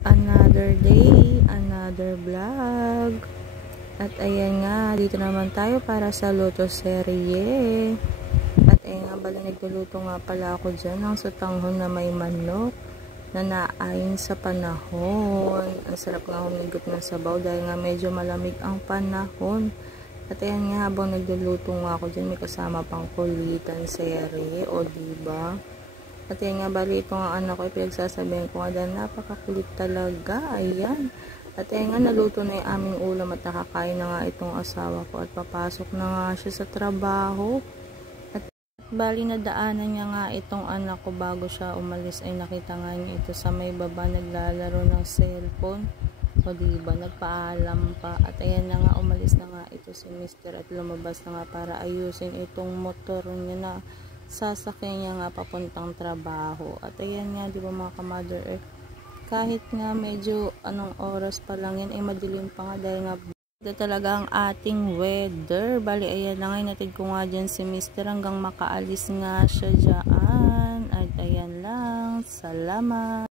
Another day, another vlog. At ayan nga, dito naman tayo para sa luto serye. At ayan nga, bali nagluluto nga pala ako dyan ng sutanghon na may manok na naayon sa panahon. Ang sarap nga humigot ng sabaw dahil nga medyo malamig ang panahon. At ayan nga, habang nagluluto nga ako dyan, may kasama pang kulitan serye, o diba? At yan nga, bali ito nga anak ko, pinagsasabihin ko nga dahil napakakulit talaga. Ayan. At yan nga, naluto na yung aming ulam at nakakain na nga itong asawa ko at papasok na nga siya sa trabaho. At bali nadaanan niya nga itong anak ko bago siya umalis ay nakita nga niya ito sa may baba naglalaro ng cellphone. O diba, nagpaalam pa. At ayan na nga, umalis na nga ito si Mr. at lumabas na nga para ayusin itong motor niya na sasakyan niya nga papuntang trabaho. At ayan nga, di ba mga ka-Mother Earth, kahit nga medyo anong oras pa lang yan, ay madilim pa nga dahil nga ito talaga ang ating weather. Bali, ayan na nga, inatid ko nga dyan si Mr. hanggang makaalis nga siya dyan. At ayan lang, salamat.